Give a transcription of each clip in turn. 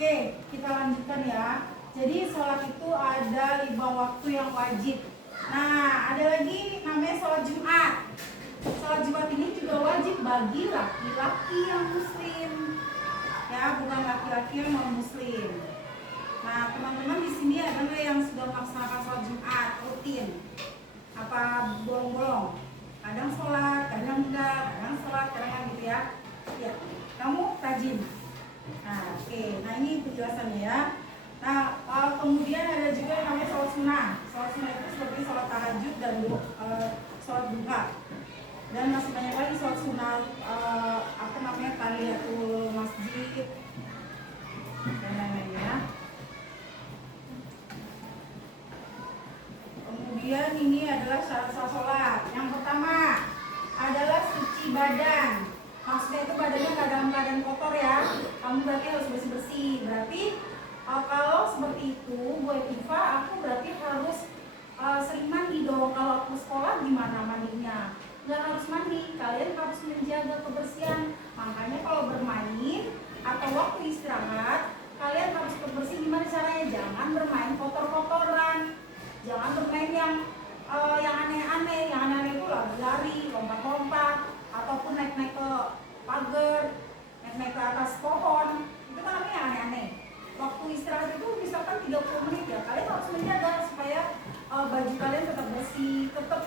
Oke, kita lanjutkan ya. Jadi sholat itu ada 5 waktu yang wajib. Nah, ada lagi namanya sholat Jumat. Sholat Jumat ini juga wajib bagi laki-laki yang muslim. Ya, bukan laki-laki yang non muslim. Nah, teman-teman di sini ada nggak yang sudah melaksanakan sholat Jumat rutin? Apa bolong-bolong? Kadang sholat, kadang enggak, kadang sholat, kadang gitu ya. Ya, kamu rajin. Nah, oke. Nah, ini penjelasannya ya. Nah, kemudian ada juga yang namanya sholat sunnah. Sholat sunnah itu seperti sholat tahajud dan sholat duha. Dan masih banyak lagi sholat sunnah, apa namanya, tahiyatul masjid dan lain-lainnya. Kemudian ini adalah syarat sah sholat. Yang pertama adalah suci badan. Maksudnya itu badannya nggak dalam keadaan kotor ya. Kamu berarti harus bersih-bersih. Berarti kalau seperti itu, Bu Eva, aku berarti harus sering mandi dong. Kalau aku sekolah gimana mandinya? Nggak harus mandi, kalian harus menjaga kebersihan. Makanya kalau bermain atau waktu istirahat, kalian harus bersih. Gimana caranya? Jangan bermain kotor-kotoran. Jangan bermain yang aneh-aneh. Yang aneh-aneh itu lari-lari, lompat-lompat, ataupun naik-naik ke pagar, naik-naik ke atas pohon. Itu kan namanya aneh-aneh. Waktu istirahat itu misalkan 30 menit ya, kalian harus menjaga supaya baju kalian tetap bersih, tetap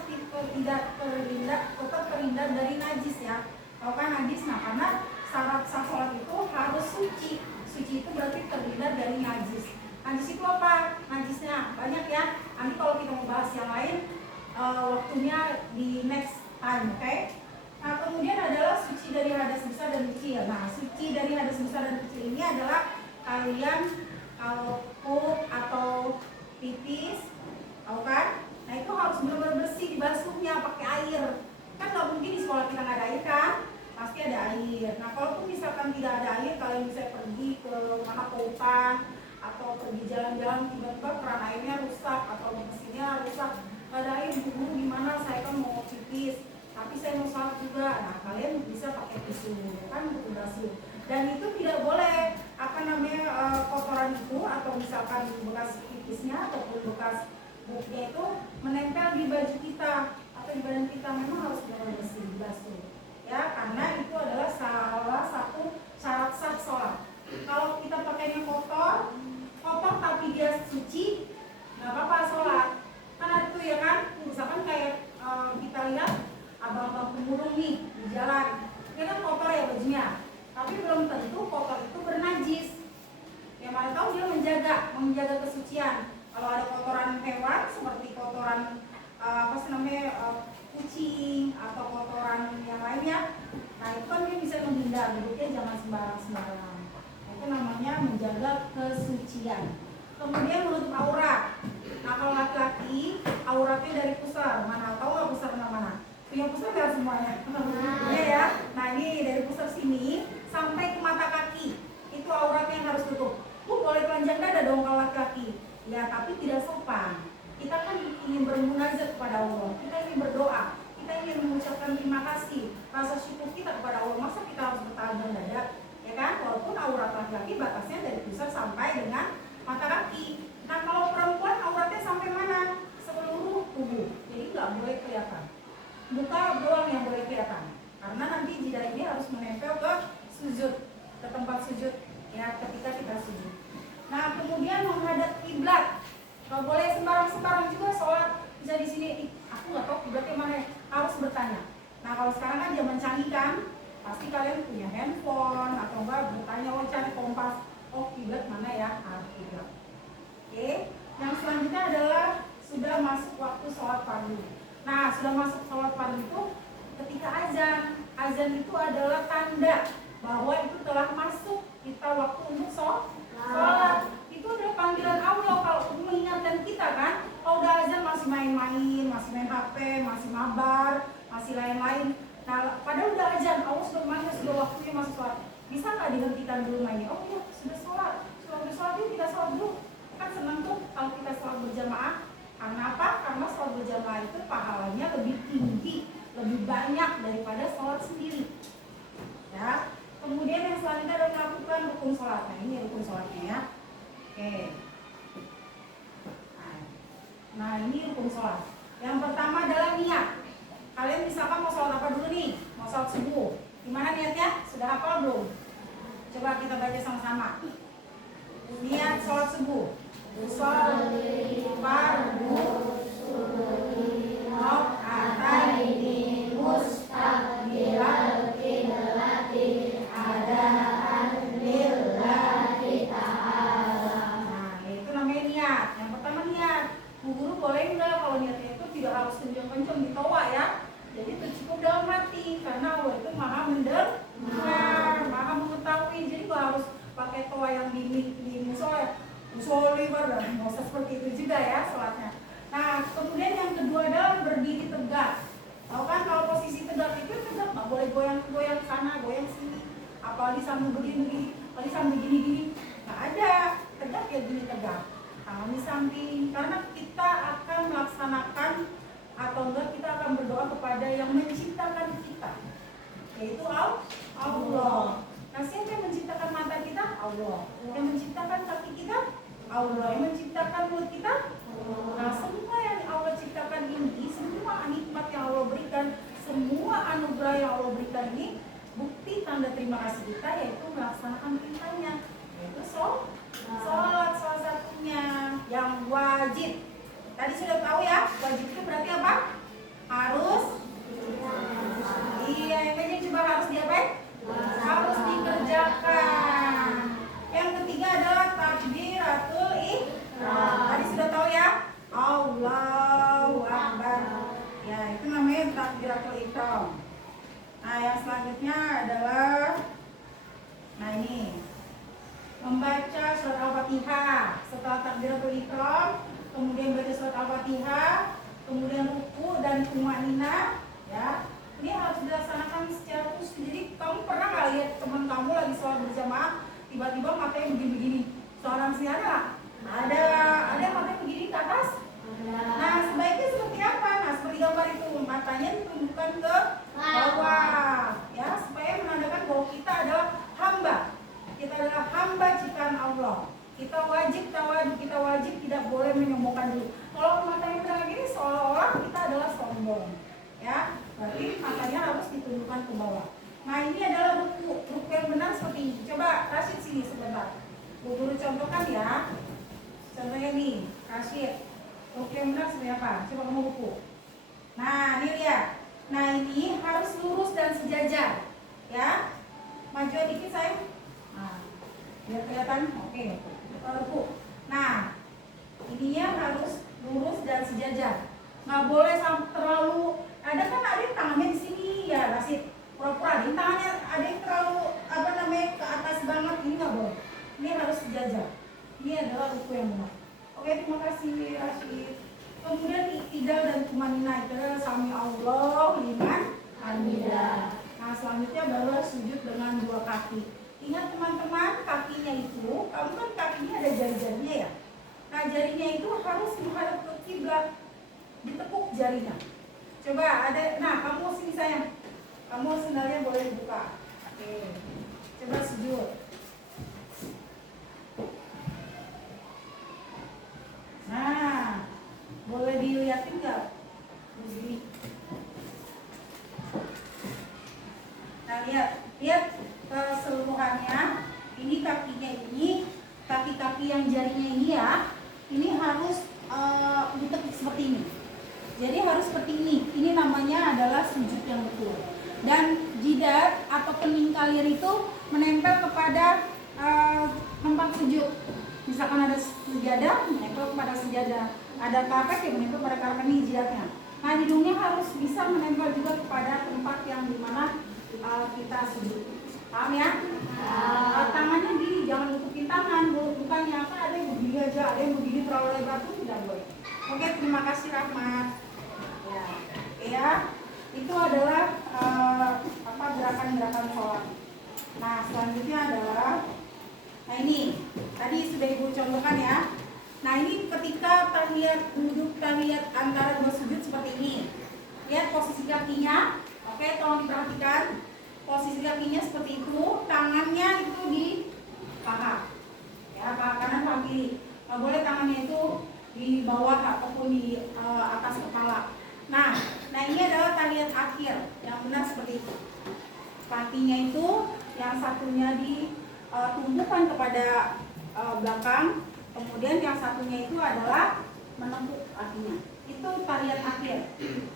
terhindar dari najis ya. Kalau kan najis, nah karena syarat sah sholat itu harus suci. Suci itu berarti terhindar dari najis. Najis itu apa? Najisnya banyak ya. Nanti kalau kita mau bahas yang lain, waktunya di next time, oke? Nah, kemudian adalah suci dari hadas besar dan kecil. Nah, suci dari hadas besar dan kecil ini adalah kalian kalau pup atau pipis, tahu kan? Nah, itu harus benar-benar bersih, dibasuhnya pakai air. Kan nggak mungkin di sekolah kita nggak ada air kan? Pasti ada air. Nah, kalaupun misalkan tidak ada air, kalian bisa pergi ke mana hutan atau pergi jalan-jalan, tiba-tiba keran airnya rusak atau mesinnya rusak. Nggak ada air, buru gimana? Saya kan mau pipis, tapi saya mau sholat juga. Nah, kalian bisa pakai tisu, kan untuk basuh. Dan itu tidak boleh kotoran itu atau misalkan bekas pipisnya ataupun bekas buknya itu menempel di baju kita atau di badan kita. Memang harus benar-benar bersih, dibasuh ya, karena itu adalah salah satu syarat sah sholat. Kalau kita pakainya kotor tapi dia suci, nggak apa-apa sholat. Kan ada itu ya kan, misalkan kayak kita lihat abang-abang pemulung nih di jalan, dia kan kotor ya bajunya, tapi belum tentu kotor itu bernajis. Yang mana tahu dia menjaga kesucian. Kalau ada kotoran hewan seperti kotoran kucing atau kotoran yang lainnya, nah itu kan dia bisa menghindar, jadi jangan sembarang. Itu namanya menjaga kesucian. Kemudian menutup aurat. Nah, kalau laki-laki auratnya dari pusar, mana tahu nggak pusar mana? Punya pusar nggak semuanya? Iya ya. Nah, ini dari pusar sini sampai ke mata kaki, itu auratnya yang harus tutup. Boleh telanjang dada dong kalau laki-laki. Ya, tapi tidak sopan. Kita kan ingin bermunajat kepada Allah, kita ingin berdoa, kita ingin mengucapkan terima kasih, rasa syukur kita kepada Allah. Masa kita harus bertelanjang dada? Ya kan? Walaupun aurat laki-laki batasnya dari pusar sampai dengan mata kaki. Nah, kalau perempuan auratnya sampai mana? Seluruh tubuh. Jadi nggak boleh kelihatan. Muka doang yang boleh kelihatan. Karena nanti jidat ini harus menempel ke sujud, ke tempat sujud ya ketika kita sujud. Nah, kemudian menghadap kiblat. Nggak boleh sembarang juga sholat. Bisa di sini, aku nggak tahu kiblatnya mana, harus bertanya. Nah, kalau sekarang kan zaman canggih kan, pasti kalian punya handphone atau enggak bertanya, cari kompas, kiblat mana ya? Kiblat. Oke. Yang selanjutnya adalah sudah masuk waktu sholat fardu. Nah, sudah masuk sholat fardu itu ketika azan. Azan itu adalah tanda bahwa itu telah masuk kita waktu untuk sholat. Itu adalah panggilan Allah kalau untuk mengingatkan kita kan. Kalau udah azan masih main-main, masih main HP, masih mabar, masih lain-lain. Nah, padahal udah azan, Allah sudah mainnya, sudah waktunya masuk sholat. Bisa nggak dihentikan dulu mainnya? Oh iya, sudah sholat. Sudah sholat, yuk kita sholat dulu. Kan senang tuh kalau kita sholat berjamaah. Karena apa? Karena sholat berjamaah itu pahalanya lebih tinggi, lebih banyak daripada sholat sendiri. Ya. Kemudian yang selanjutnya adalah melakukan rukun sholat. Nah ini rukun sholatnya ya. Oke. Nah ini rukun sholat. Yang pertama adalah niat. Kalian misalkan mau sholat apa dulu nih? Mau sholat subuh. Gimana niatnya? Sudah hafal belum? Coba kita baca sama-sama. Niat sholat subuh. Sholli fardu rakaataini mustaqbilal qiblati adaan lillahi ta'ala. Nah, itu namanya niat. Yang pertama niat. Bu guru boleh enggak kalau niatnya itu tidak harus kencang-kencang ditawa ya. Jadi itu cukup dalam hati karena Allah itu maha mendengar, maha mengetahui. Jadi nggak harus pakai toa yang di musola. Musolli bareng, nggak usah seperti itu juga ya sholatnya. Nah, kemudian yang kedua adalah berdiri tegak. Tahu kan kalau posisi tegak itu tegak, nggak boleh goyang-goyang sana, goyang sini. Apalagi sambil begini, apalagi sambil gini-gini. Nggak ada, tegak ya gini tegak. Tangan di samping, karena kita akan melaksanakan atau enggak kita akan berdoa kepada yang menciptakan kita, yaitu Allah. Nah, siapa yang menciptakan mata kita? Allah. Yang menciptakan kaki kita? Allah. Yang menciptakan mulut kita? Allah. Nah, semua yang Allah ciptakan ini, semua nikmat yang Allah berikan, semua anugerah yang Allah berikan ini, bukti tanda terima kasih kita yaitu melaksanakan perintahnya, yaitu sholat salah satunya yang wajib. Tadi sudah tahu ya, wajib itu berarti apa? Harus. Iya, yang ini coba harus diapain? Harus dikerjakan. Yang ketiga adalah takbiratul ihram. Tadi sudah tahu ya? Allahu Akbar. Ya, itu namanya takbiratul ihram. Nah, yang selanjutnya adalah ini membaca surat Al-Fatihah setelah takbiratul ihram, kemudian baca surat Al-Fatihah, kemudian ruku dan tumanina, ya. Ini harus dilaksanakan secara khusus. Jadi kamu pernah nggak lihat teman kamu lagi sholat berjamaah tiba-tiba matanya begini-begini? Seorang sih ada yang matanya begini ke atas. Nah, sebaiknya seperti apa? Nah, seperti gambar itu, matanya ditundukkan ke bawah, ya, supaya menandakan bahwa kita adalah hamba. Kita adalah hamba ciptaan Allah. Kita wajib tawadu, kita wajib tidak boleh menyombongkan diri. Kalau matanya berangkat gini, seolah-olah kita adalah sombong, ya. Berarti matanya harus ditundukkan ke bawah. Nah, ini adalah ruku yang benar seperti ini. Coba Rashid sini sebentar. Bu guru contohkan ya. Contohnya nih, Rashid. Ruku yang benar seperti apa? Coba kamu ruku. Nah, ini lihat. Nah, ini harus lurus dan sejajar, ya. Maju dikit sayang. Nah, biar kelihatan. Oke. Ruku. Nah, ininya harus lurus dan sejajar. Nggak boleh terlalu. Ada yang tangannya di sini ya, Rasid. Pura-pura di tangannya ada yang terlalu ke atas banget, ini nggak boleh. Ini harus sejajar. Ini adalah ruku yang benar. Oke, terima kasih Rashid. Kemudian i'tidal dan tumanina itu adalah sami Allah liman hamidah. Nah, selanjutnya baru sujud dengan dua kaki. Ingat teman-teman, kakinya itu, kamu kan kakinya ada jari-jarinya ya. Nah, jarinya itu harus menghadap ke kiblat, ditekuk jarinya. Coba nah kamu sini sayang, kamu sendalnya boleh dibuka. Oke, coba sujud. Nah, boleh dilihatin nggak? Begini. Nah, lihat keseluruhannya. Ini kakinya ini, kaki-kaki yang jarinya ini ya, ini harus ditekuk seperti ini. Jadi harus seperti ini. Ini namanya adalah sujud yang betul. Dan jidat atau peningkalir itu menempel kepada tempat sujud. Misalkan ada sejadah, menempel kepada sejadah. Ada karpet yang menempel pada karpet ini jidatnya. Nah, hidungnya harus bisa menempel juga kepada tempat yang dimana kita sujud. Paham ya? Tangannya gini, jangan tutupin tangan. Bukannya apa, ada yang begini aja, ada yang begini terlalu lebar tuh tidak boleh. Oke, terima kasih Rahmat. Ya, itu adalah gerakan-gerakan sholat. Nah, selanjutnya adalah, nah ini tadi sudah ibu contohkan ya. Nah, ini ketika duduk tahiyat antara dua sujud seperti ini. Lihat posisi kakinya. Oke, tolong diperhatikan. posisi kakinya seperti itu, tangannya itu di paha, ya paha kanan paha kiri. Nggak boleh tangannya itu di bawah ataupun di atas kepala. Nah ini adalah tarian akhir yang benar seperti itu. Kakinya itu yang satunya ditumpukan kepada belakang, kemudian yang satunya itu adalah menempuk kakinya. Itu tarian akhir.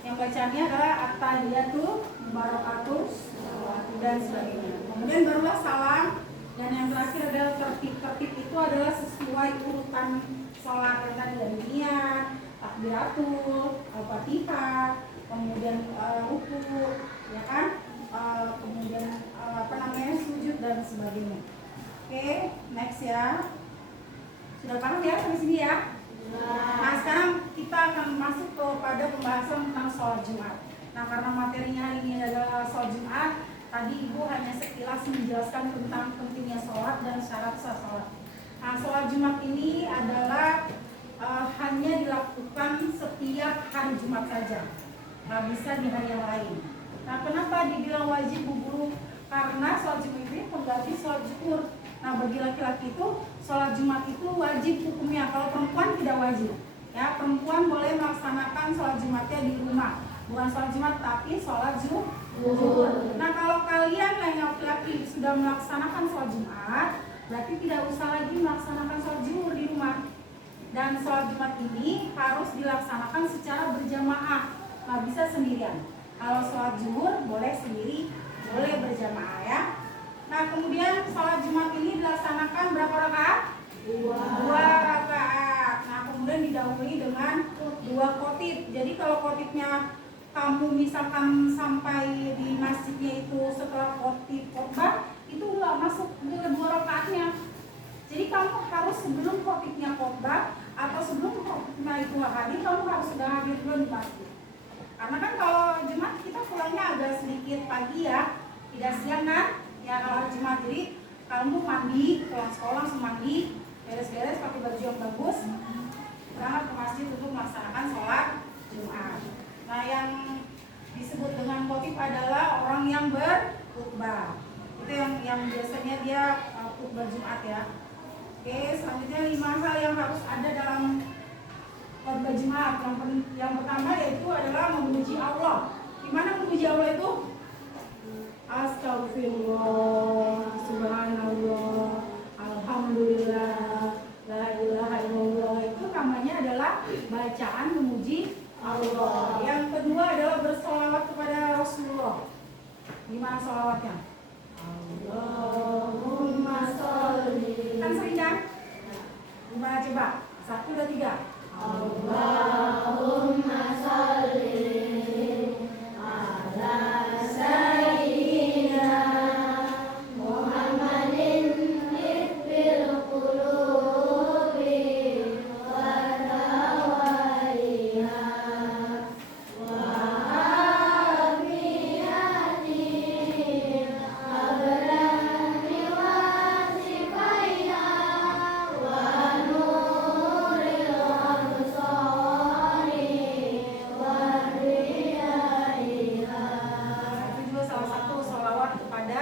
Yang bacaannya adalah at-tahiyatu mubarakatus dan sebagainya. Kemudian barulah salam, dan yang terakhir adalah tertib itu adalah sesuai urutan sholat yang tadi dari niat, takbiratul, al-fatihah, kemudian ruku, ya kan, kemudian sujud dan sebagainya. Oke, next ya. Sudah paham ya sampai sini ya? Nah sekarang kita akan masuk kepada pembahasan tentang sholat Jumat. Nah karena materinya hari ini adalah sholat Jumat, tadi Ibu hanya sekilas menjelaskan tentang pentingnya sholat dan syarat sah sholat. Nah sholat Jumat ini adalah hanya dilakukan setiap hari Jumat saja, nggak bisa di hari yang lain. Nah kenapa dibilang wajib Bu Guru? Karena sholat Jumat ini pengganti sholat zuhur. Nah bagi laki-laki itu sholat Jumat itu wajib hukumnya. Kalau perempuan tidak wajib. Ya, perempuan boleh melaksanakan sholat Jumatnya di rumah. Bukan sholat Jumat tapi sholat zuhur. Nah kalau kalian yang laki-laki sudah melaksanakan sholat Jumat, berarti tidak usah lagi melaksanakan sholat zuhur di rumah. Dan sholat Jumat ini harus dilaksanakan secara berjamaah, nggak bisa sendirian. Kalau sholat zuhur boleh sendiri, boleh berjamaah ya. Nah kemudian sholat Jumat ini dilaksanakan berapa rakaat? 2 rakaat. Nah kemudian didahului dengan 2 khotib. Jadi kalau khotibnya kamu misalkan sampai di masjidnya itu setelah khotib khotbah, itu nggak masuk ke 2 rakaatnya. Jadi kamu harus sebelum khotibnya khotbah atau sebelum khotibnya itu hadir, kamu harus sudah hadir dulu di masjid. Karena kan kalau Jumat kita pulangnya agak sedikit pagi ya, tidak siang kan? Ya kalau Jumat, jadi kamu mandi, pulang sekolah langsung mandi, beres-beres pakai baju yang bagus, berangkat ke masjid untuk melaksanakan sholat Jumat. Nah yang disebut dengan khotib adalah orang yang berkhutbah. Itu yang biasanya dia khutbah Jumat ya. Oke, selanjutnya 5 hal yang harus ada dalam khutbah Jumat. Yang pertama yaitu adalah memuji Allah. Gimana memuji Allah itu? Astagfirullah, subhanallah, alhamdulillah, la ilaha illallah. Itu namanya adalah bacaan memuji Allah. Yang kedua adalah bersolawat kepada Rasulullah. Gimana solawatnya? Allahumma sholli. Kan sering kan? Gimana coba? 1, 2, 3. Allahumma sholli ala sayyidina Muhammadin fil qulubi wa dawaiha wa afiyatin abrami wa sifaiha wa nuril absari wa riyaiha. Itu juga salah satu sholawat kepada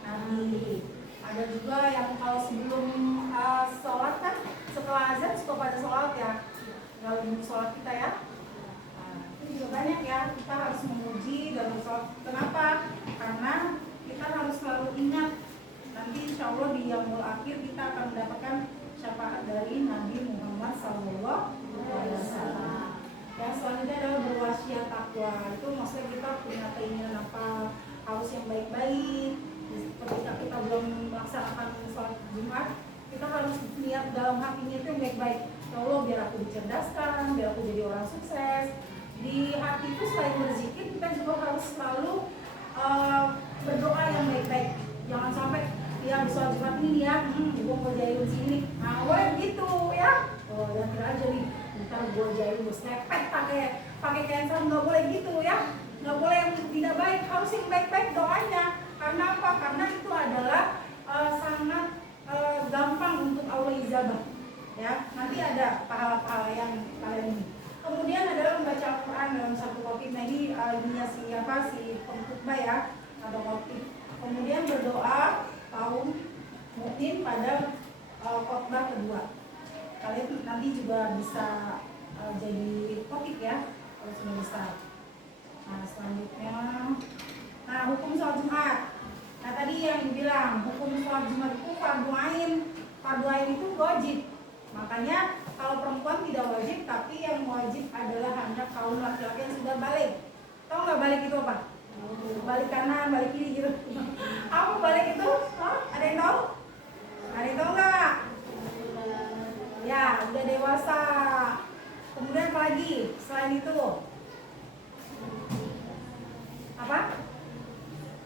Nabi. Ada juga yang kalau sebelum sholat kan, setelah azan suka pada sholawat ya, kalau di sholat kita ya. Nah, itu juga banyak ya, kita harus memuji dan bersolat. Kenapa? Karena kita harus selalu ingat nanti insya Allah di yaumul akhir kita akan mendapatkan syafaat dari Nabi Muhammad SAW. Yang selanjutnya adalah berwasiat takwa. Itu maksudnya kita punya keinginan apa, harus yang baik-baik. Ketika kita belum melaksanakan sholat Jumat, kita harus niat dalam hatinya itu yang baik-baik. Ya Allah, biar aku dicerdaskan, biar aku jadi orang sukses. Di hati itu selain berzikir, kita juga harus selalu berdoa yang baik-baik. Jangan sampai ya di sholat Jumat ini ya, gue mau jahilin sini. Nah, gitu ya. Oh, dan kira aja nih, ntar gue jahilin, gue snapet pakai cancel, nggak boleh gitu ya. Nggak boleh yang tidak baik, harus yang baik-baik doanya. Karena apa? Karena itu adalah sangat gampang untuk Allah ijabah. Ya, nanti ada pahala-pahala yang kalian ini. Kemudian adalah membaca Al-Quran dalam satu khotib. Nah ini ininya si pengkhutbah ya, atau khotib kemudian berdoa kaum mukmin pada khotbah kedua. Kalian nanti juga bisa jadi topik ya kalau sudah bisa. Nah selanjutnya, hukum sholat Jumat. Nah tadi yang dibilang hukum sholat Jumat itu fardu ain. Fardu ain itu wajib. Makanya kalau perempuan tidak wajib, tapi yang wajib adalah hanya kaum laki-laki yang sudah balik. Tahu nggak balik itu apa? Balik kanan, balik kiri gitu. Apa balik itu? Ada yang tahu? Ada yang tahu nggak? Ya, udah dewasa. Kemudian apa lagi selain itu? Apa?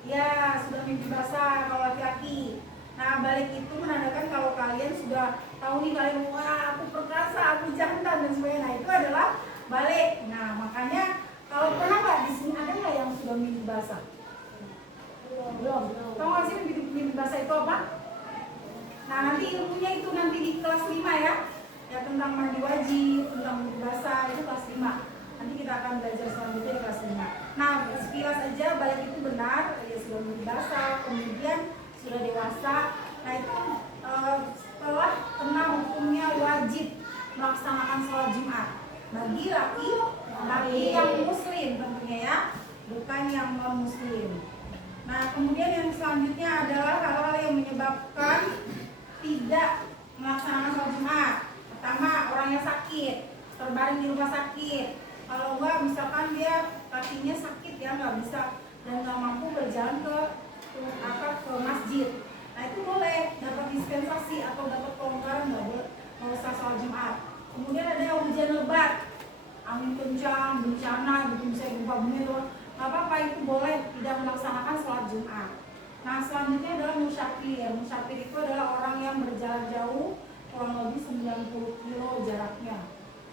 Ya, sudah mimpi basah kalau laki-laki. Nah, balik itu menandakan kalau kalian sudah tahu nih kalian, wah aku perkasa, aku jantan dan sebagainya. Nah, itu adalah balik. Nah, makanya kalau pernah nggak di sini ada nggak yang sudah mimpi basah? Belum. Tahu nggak sih mimpi basah itu apa? Nah, nanti ilmunya itu nanti di kelas 5 ya. Ya tentang mandi wajib, tentang mimpi basah itu kelas 5. Nanti kita akan belajar selanjutnya di kelas 5. Nah, sekilas aja balik itu benar, ya sudah mimpi basah, kemudian sudah dewasa. Nah, itu setelah kena hukumnya wajib melaksanakan sholat Jumat bagi laki yang muslim tentunya ya, bukan yang non muslim. Nah, kemudian yang selanjutnya adalah hal-hal yang menyebabkan tidak melaksanakan sholat Jumat. Pertama, orang yang sakit, terbaring di rumah sakit. Kalau enggak, misalkan dia kakinya sakit ya, nggak bisa dan nggak mampu berjalan ke masjid. Nah, itu boleh dapat dispensasi atau dapat kelonggaran, nggak usah sholat Jumat. Kemudian ada yang hujan lebat, angin kencang, bencana gitu, misalnya gempa bumi itu, nggak apa-apa, itu boleh tidak melaksanakan sholat Jumat. Nah, selanjutnya adalah musafir. Musafir itu adalah orang yang berjalan jauh, kurang lebih 90 kilo jaraknya.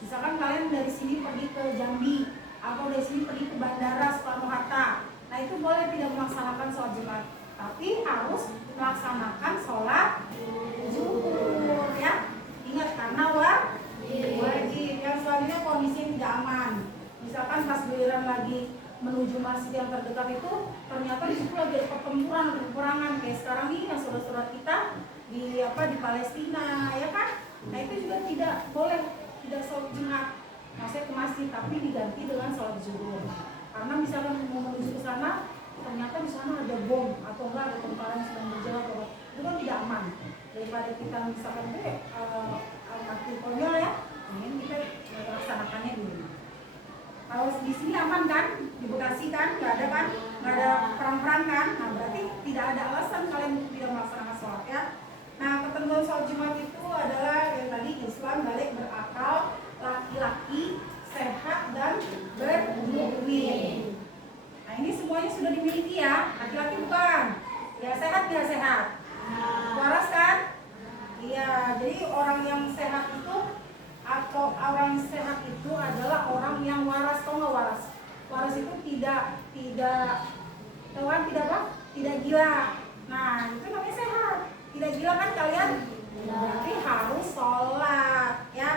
Misalkan kalian dari sini pergi ke Jambi atau dari sini pergi ke bandara Soekarno-Hatta. Nah, itu boleh tidak melaksanakan sholat Jumat, tapi harus melaksanakan sholat zuhur ya. Ingat, karena wajib. Yang selanjutnya kondisi tidak aman. Misalkan pas giliran lagi menuju masjid yang terdekat itu ternyata di situ lagi ada pertempuran, peperangan kayak sekarang nih yang saudara-saudara kita di Palestina ya kan. Nah, itu juga tidak boleh tidak sholat Jumat, maksudnya ke masjid, tapi diganti dengan sholat zuhur. Karena misalkan mau menuju ke sana ternyata di sana ada bom atau enggak ada tentara yang sedang berjalan, itu kan tidak aman. Daripada kita misalkan mati konyol ya, ingin kita melaksanakannya dulu. Kalau di sini aman kan, di Bekasi kan, nggak ada kan, nggak ada perang-perang kan, nah berarti tidak ada alasan kalian tidak melaksanakan sholat ya. Nah, ketentuan sholat Jumat itu adalah yang tadi Islam balik berakal, laki-laki, sehat dan bermukmin. Nah, ini semuanya sudah dimiliki ya, laki-laki bukan? Ya sehat tidak sehat? Waras kan? Iya, jadi orang yang sehat itu atau orang yang sehat itu adalah orang yang waras. Tau nggak waras? Waras itu tidak gila. Nah, itu namanya sehat. Tidak gila kan kalian? Berarti harus sholat ya.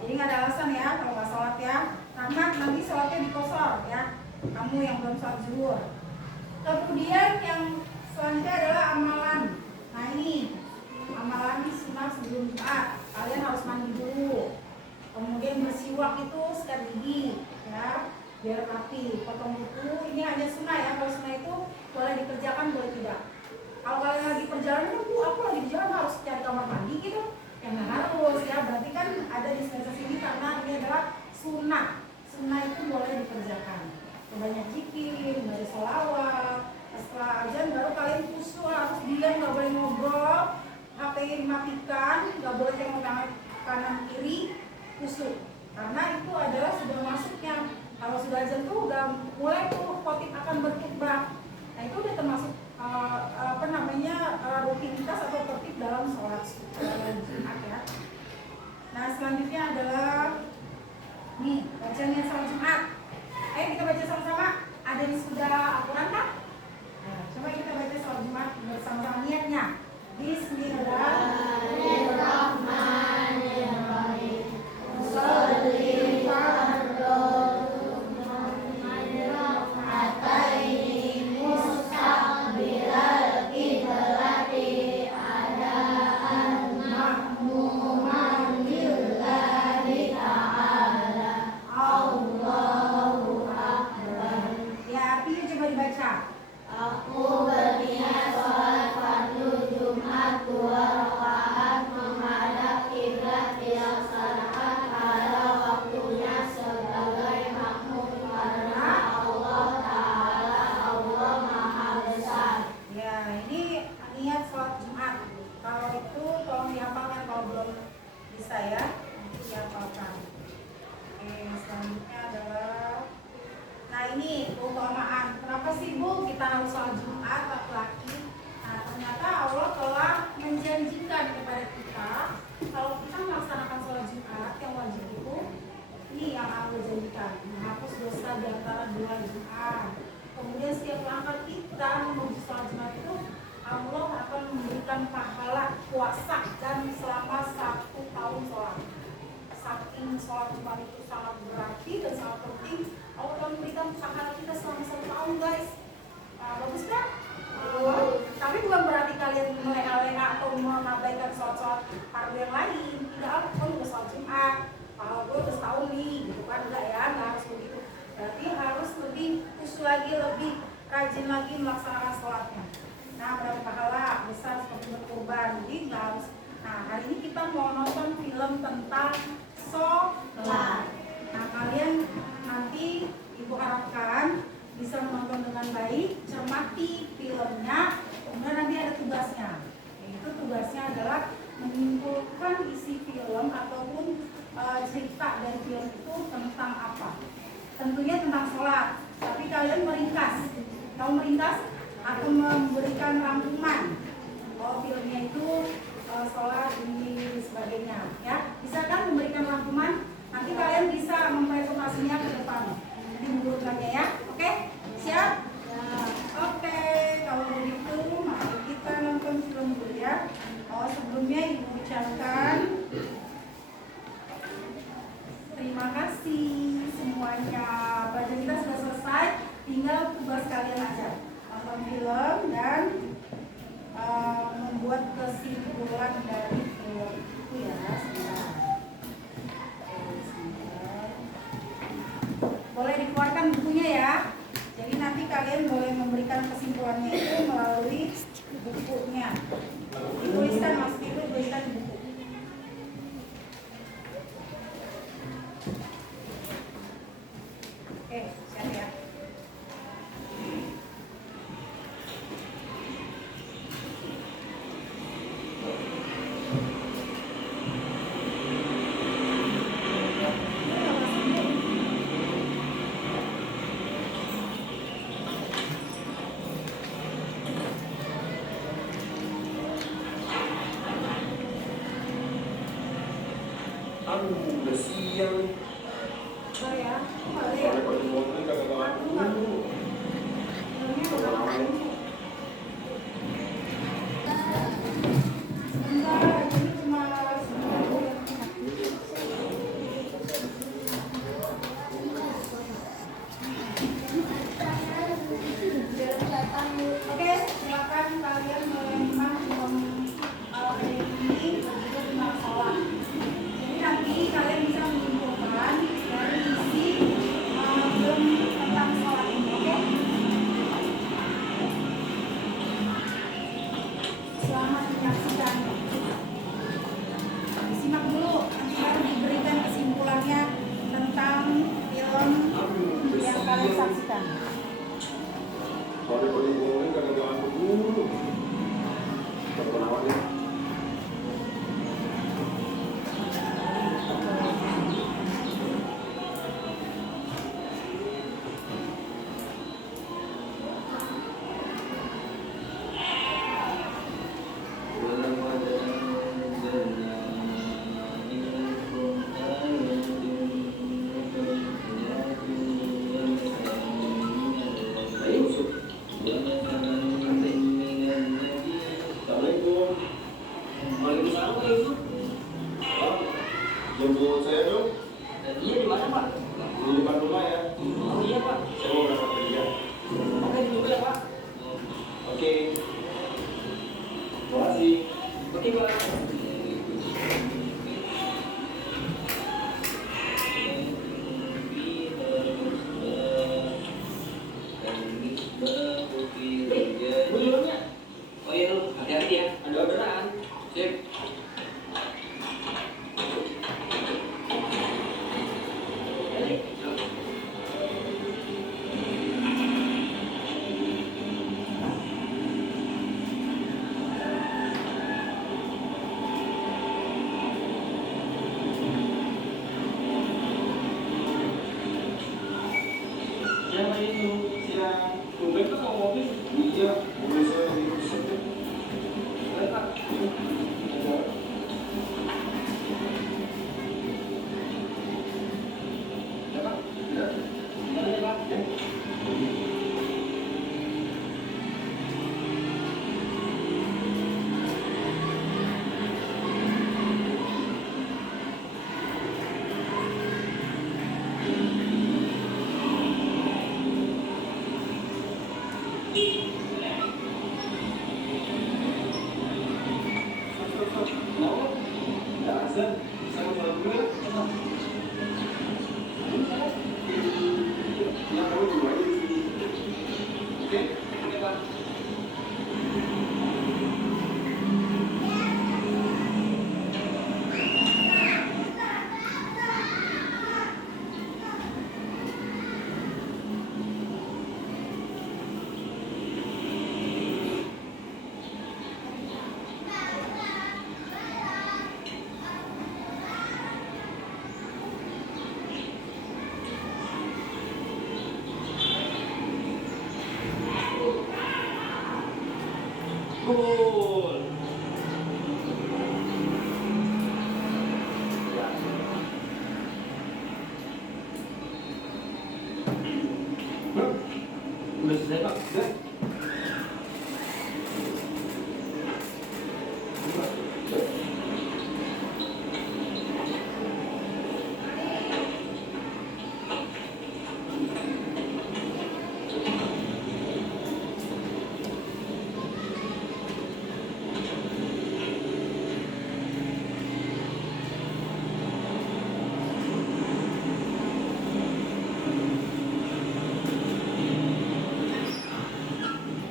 Jadi nggak ada alasan ya kalau nggak sholat ya. Karena nanti sholatnya dikosor ya. Kamu yang belum sholat zuhur. Kemudian yang selanjutnya adalah amalan. Nah, ini amalan di sunnah sebelum Jumat. Kalian harus mandi dulu. Kemudian bersiwak itu sikat gigi ya, biar rapi. Potong kuku ini hanya sunnah ya. Kalau sunnah itu boleh dikerjakan, boleh tidak. Kalau kalian lagi perjalanan, aku lagi di jalan harus cari kamar mandi gitu, yang harus ya. Berarti kan ada dispensasi ini karena ini adalah sunnah. Sunnah itu boleh dikerjakan. Banyak zikir, baca sholawat. Setelah azan baru kalian khusyuk, harus diam, nggak boleh ngobrol, HP dimatikan, nggak boleh tengok kanan kiri, khusyuk. Karena itu adalah sudah masuknya. Kalau sudah azan tuh udah mulai tuh khotib akan berkhutbah. Nah, itu udah termasuk rutinitas atau tertib dalam sholat Jumat ya. Nah, selanjutnya adalah nih bacanya sholat Jumat. Ayo kita baca sama-sama. Ada yang sudah Al-Quran kan? Nah, coba kita baca sholat Jumat bersama-sama niatnya. Bismillahirrahmanirrahim. Sholli fardhu Kenapa sih Bu kita harus sholat Jumat laki-laki? Nah ternyata Allah telah menjanjikan kepada kita kalau kita melaksanakan sholat Jumat yang wajib itu, ini yang Allah janjikan, menghapus dosa di antara dua Jumat. Kemudian setiap langkah kita menuju sholat Jumat itu Allah akan memberikan pahala puasa dan selama 1 tahun sholat. Saking sholat Jumat itu sangat berarti dan sangat penting, Allah akan memberikan pahala kita selama 1 tahun guys. Bagus kan? Tapi bukan berarti kalian melengah-lengah atau mengabaikan sholat-sholat fardu yang lain. Tidak, apa pun udah sholat Jumat, pahala gue udah setahun nih, gitu kan? Enggak ya, nggak harus begitu. Berarti harus lebih khusus lagi, lebih rajin lagi melaksanakan sholatnya. Nah, berapa pahala besar seperti berkurban. Jadi nggak harus. Nah, hari ini kita mau nonton film tentang sholat. Nah, kalian nanti ibu harapkan bisa menonton dengan baik, cermati filmnya, kemudian nanti ada tugasnya. Yaitu tugasnya adalah menyimpulkan isi film ataupun cerita dari film itu tentang apa. Tentunya tentang sholat, tapi kalian meringkas. Kamu meringkas atau memberikan rangkuman. Oh, filmnya itu sholat ini sebagainya, ya. Bisa kan memberikan rangkuman? Nanti kalian bisa mempresentasinya ke depan. Nanti menurunkannya ya, oke? Siap? Ya. Oke, kalau begitu mari kita nonton film dulu ya. Oh, sebelumnya ibu ucapkan terima kasih semuanya. Belajar kita sudah selesai, tinggal tugas kalian aja. Nonton film dan membuat kesimpulan dari film itu ya. Sebentar. Boleh dikeluarkan bukunya ya. Jadi nanti kalian boleh memberikan kesimpulannya itu melalui bukunya. Dituliskan, maksudnya itu tuliskan di buku. Oke, siap ya. Udah siang. Oh ya, boleh ya. Oke, silakan kalian menyimak film ini tentang sholat. Jadi nanti kalian bisa menyimpulkan dari isi film tentang sholat ini, oke? Selamat menyaksikan. Simak dulu, nanti baru diberikan kesimpulannya tentang film yang kalian saksikan. Kalau ngomongin kadang-kadang dulu. Perkenalan ya. Assalamualaikum. Mau? Udah azan. Saya mau sholat dulu ya. Ya, kamu dulu aja di sini. Oke? Oke, Pak. Gol. Bang, udah selesai Pak? Udah.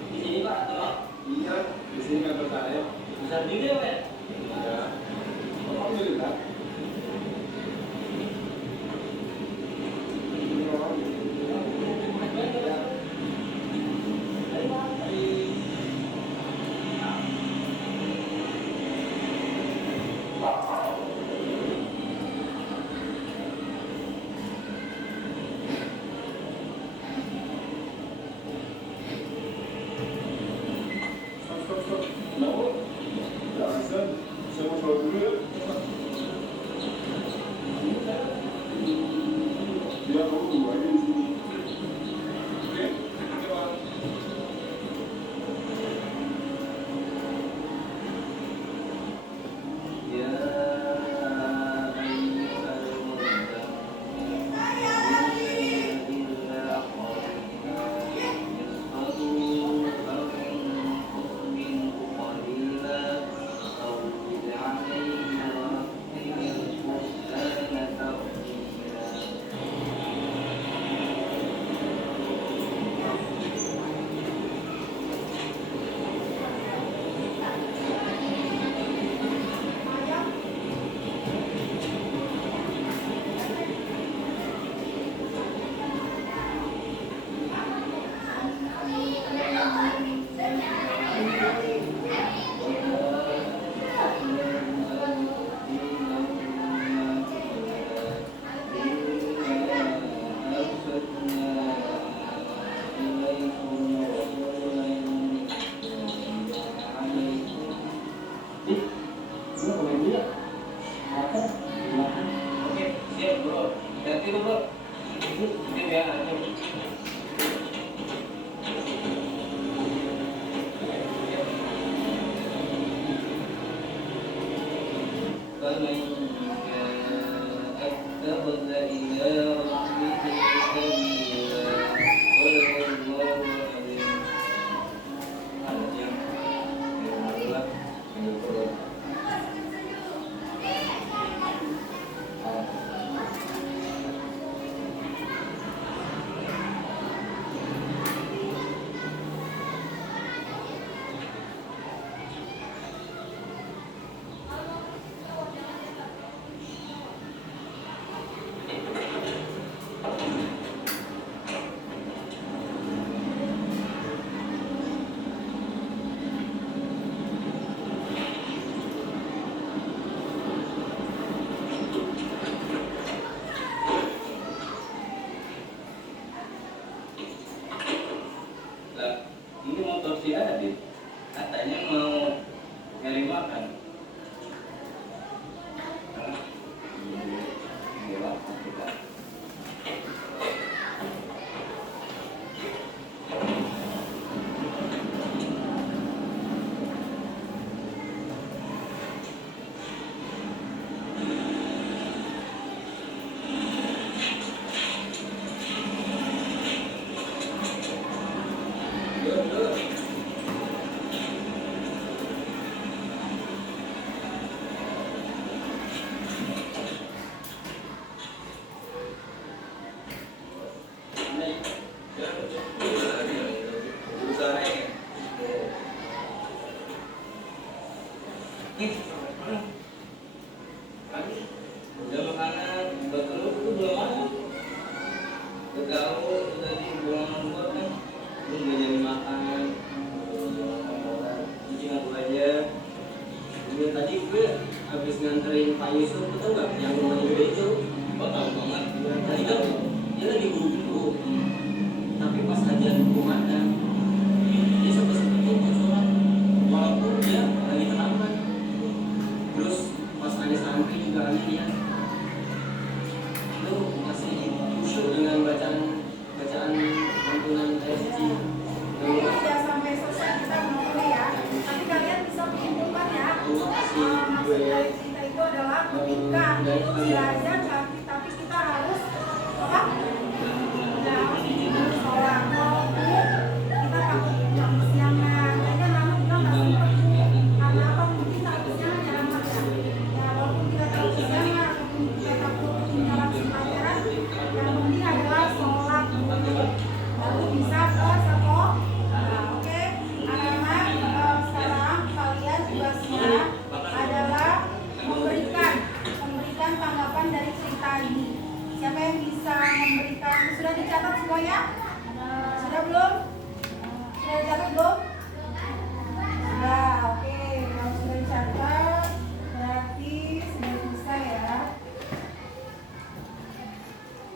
Di sini Pak, tolong. Iya, di sini kantor saya. Besar juga ya Pak ya? Iya. Alhamdulillah. Ini orang. Stop, stop. Kenapa? Udah azan. Saya mau sholat dulu ya. Ya, kamu dulu aja di sini. Oke? Oke, Pak. Ya ayyuhal mudaththir illa qalilan aw zid 'alayhi wa rattilil qur'ana tartila. Oke, siap bro. Ganti dulu bro. Oke ya, lanjut. فمن اتخذ إلى ربه سبيلا صدق الله العظيم. Lah, ini motor si Adit katanya mau nyari makan. Gila, kita. Nih, udah makanan, buat lu itu belum ada. Udah udah dibuang buat kan, lu nggak jadi makan. Cuci aku aja. Ini tadi gue habis nganterin Pak Yusuf, lu tau gak? Yang rumahnya gede itu, oh tau banget. Tadi kan dia lagi buru-buru, tapi pas ajan kumandang, dia sempet-sempet tuh sholat, walaupun dia lagi terlambat. Terus pas ada santri juga ada dia, lu masih khusyuk dengan bacaan lantunan ayat suci. Ini tidak sampai selesai kita menonton ya, tapi kalian bisa menyimpulkan ya. Maksud dari cerita itu adalah ketika belajar tapi kita harus apa? Ya, harus sholat. Walaupun kita takut pulang kesiangan, kayaknya Rama bilang nggak sempet karena apa? Mungkin takut kesiangan ya Rama ya. Ya walaupun kita takut kesiangan ataupun kita takut ketinggalan pelajaran, yang penting adalah sholat dulu, baru bisa ke sekolah. Nah, oke, anak-anak, sekarang kalian tugasnya adalah memberikan tanggapan dari cerita ini. Siapa yang bisa memberikan? Sudah dicatat semuanya? Sudah belum? Sudah dicatat belum? Sudah, oke. Kalau sudah dicatat, berarti sudah selesai ya.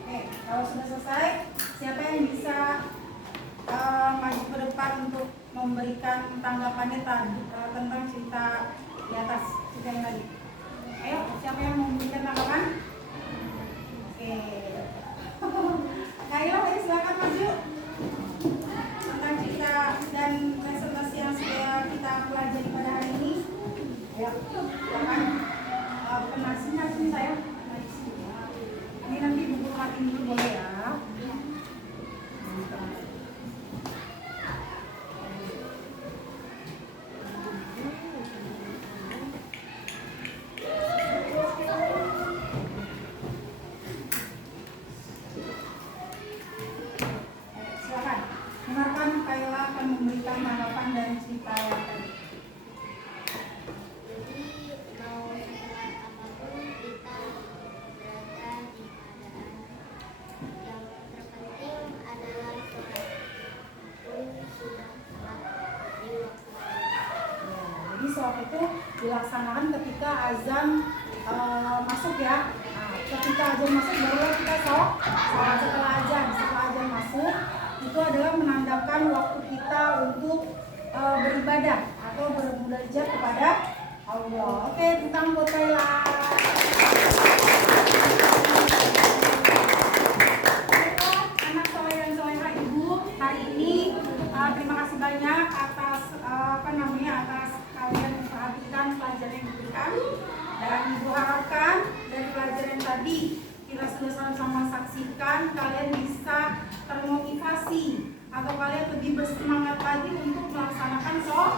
Oke, kalau sudah selesai, siapa yang bisa maju ke depan untuk memberikan tanggapannya tentang cerita di atas cerita yang tadi? Ayo, siapa yang mau memberikan tanggapan? Oke. Kayla, ayo silakan maju tentang cerita dan presentasi yang sudah kita pelajari pada hari ini. Ya, silakan. Penasinya sini saya. Ini nanti buku matiin dulu boleh ya. Silakan. Dengarkan Kayla akan memberikan tanggapan dari cerita yang tadi. Jadi mau setelah apapun kita berada di keadaan yang terpenting adalah sholat pun sudah sholat di waktu Jadi sholat itu dilaksanakan ketika azan masuk ya. Nah, ketika azan masuk barulah kita sholat. Setelah azan masuk itu adalah menandakan waktu kita untuk beribadah atau bermunajat kepada Allah. Oke, tentang buat Kayla. Anak soleh dan soleha ibu, hari ini terima kasih banyak atas atas kalian memperhatikan pelajaran yang diberikan, dan ibu harapkan dari pelajaran yang tadi kita sudah sama-sama saksikan, kalian bisa termotivasi atau kalian lebih bersemangat lagi untuk melaksanakan sholat